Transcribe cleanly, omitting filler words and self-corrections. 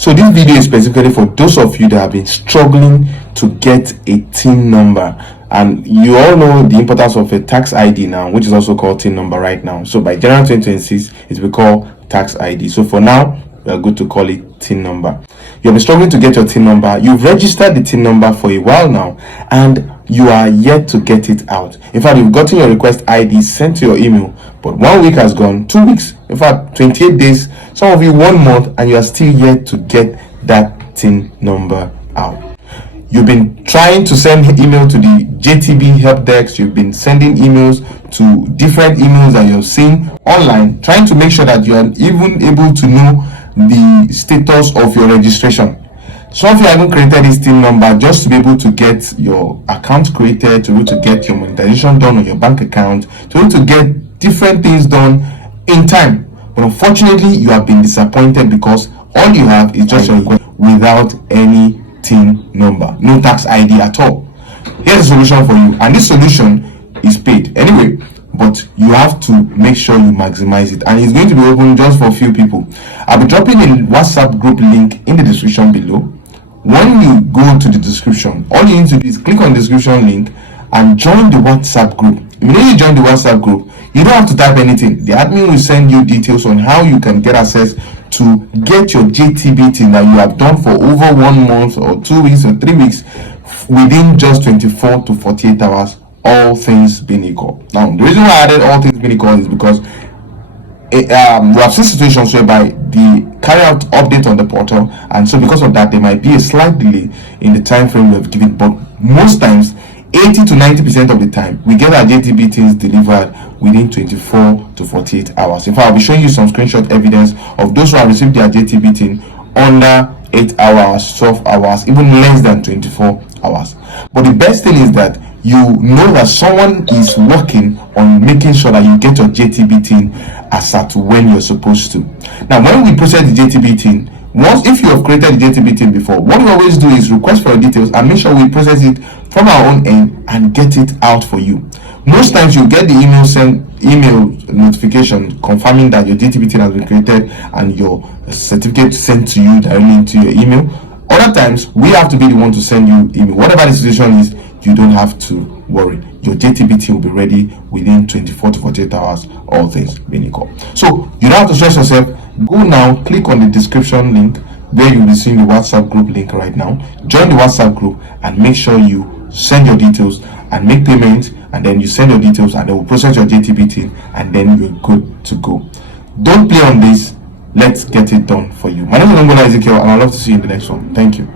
So this video is specifically for those of you that have been struggling to get a TIN number, and you all know the importance of a tax ID now, which is also called TIN number right now. So by January 2026 it will be called tax ID. So for now we are good to call it TIN number. You've been struggling to get your TIN number. You've registered the TIN number for a while now and you are yet to get it out. In fact, you've gotten your request ID sent to your email, but 1 week has gone, 2 weeks, in fact 28 days, some of you 1 month, and you are still yet to get that TIN number out. You've been trying to send email to the JTB help desk. You've been sending emails to different emails that you've seen online, trying to make sure that you are even able to know the status of your registration. Some of you haven't created this TIN number just to be able to get your account created, to be able to get your monetization done on your bank account, to be able to get different things done in time. But unfortunately, you have been disappointed because all you have is just your request without any TIN number, no tax ID at all. Here's a solution for you, and this solution is paid anyway, but you have to make sure you maximize it, and it's going to be open just for a few people. I'll be dropping a WhatsApp group link in the description below. When you go to the description, all you need to do is click on the description link and join the WhatsApp group. Immediately you join the WhatsApp group, you don't have to type anything. The admin will send you details on how you can get access to get your JTB TIN that you have done for over 1 month or 2 weeks or 3 weeks within just 24 to 48 hours, all things being equal. Now, the reason why I added all things being equal is because we have seen situations whereby the carry out update on the portal, and so because of that there might be a slight delay in the time frame we have given, but most times 80 to 90% of the time we get our JTB TINs delivered within 24 to 48 hours. In fact, I'll be showing you some screenshot evidence of those who have received their JTB TIN under 8 hours, 12 hours, even less than 24 hours. But the best thing is that you know that someone is working on making sure that you get your JTB TIN as at when you're supposed to. Now, when we process the JTB TIN, once if you have created the JTB TIN before, what we always do is request for your details and make sure we process it from our own end and get it out for you. Most times you get the email notification confirming that your JTB TIN has been created and your certificate sent to you directly into your email. Other times we have to be the one to send you email. Whatever the situation is, you don't have to worry. Your JTB TIN will be ready within 24 to 48 hours, all things being equal. So you don't have to stress yourself. Go now, click on the description link where you'll be seeing the WhatsApp group link right now. Join the WhatsApp group and make sure you send your details and make payments, and then you send your details and they will process your JTB TIN, and then you're good to go. Don't play on this. Let's get it done for you. My name is Ezekiel, and I'd love to see you in the next one. Thank you.